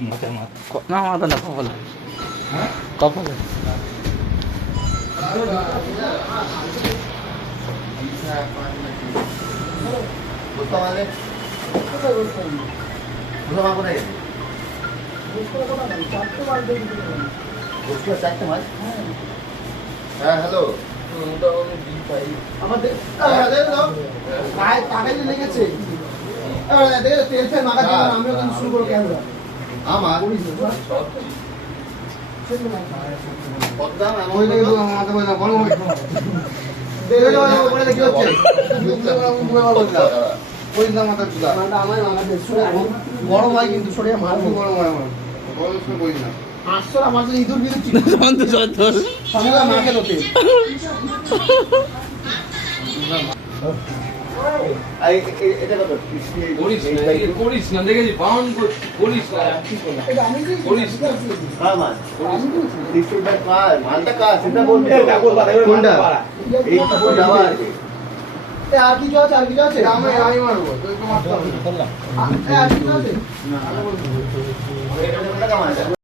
না মাথা না কপালে কপালে হ্যাঁ হ্যালো আমাদের লেগেছে তেল ফেল মাখা দিয়ে আমিও কিন্তু শুরু করবো ক্যামেরা আমার গরম হয় কিন্তু শরীরে মারবো গরম হয় আমার আসছো আমার তো ইঁদুর বিঁদুর মাখে তো তেল করিস না দেখেছি বাউন করিস না করিস আর কি আছে আর কিছু আছে আমি মারবো তুই তো মারতে হবে আর কিছু আছে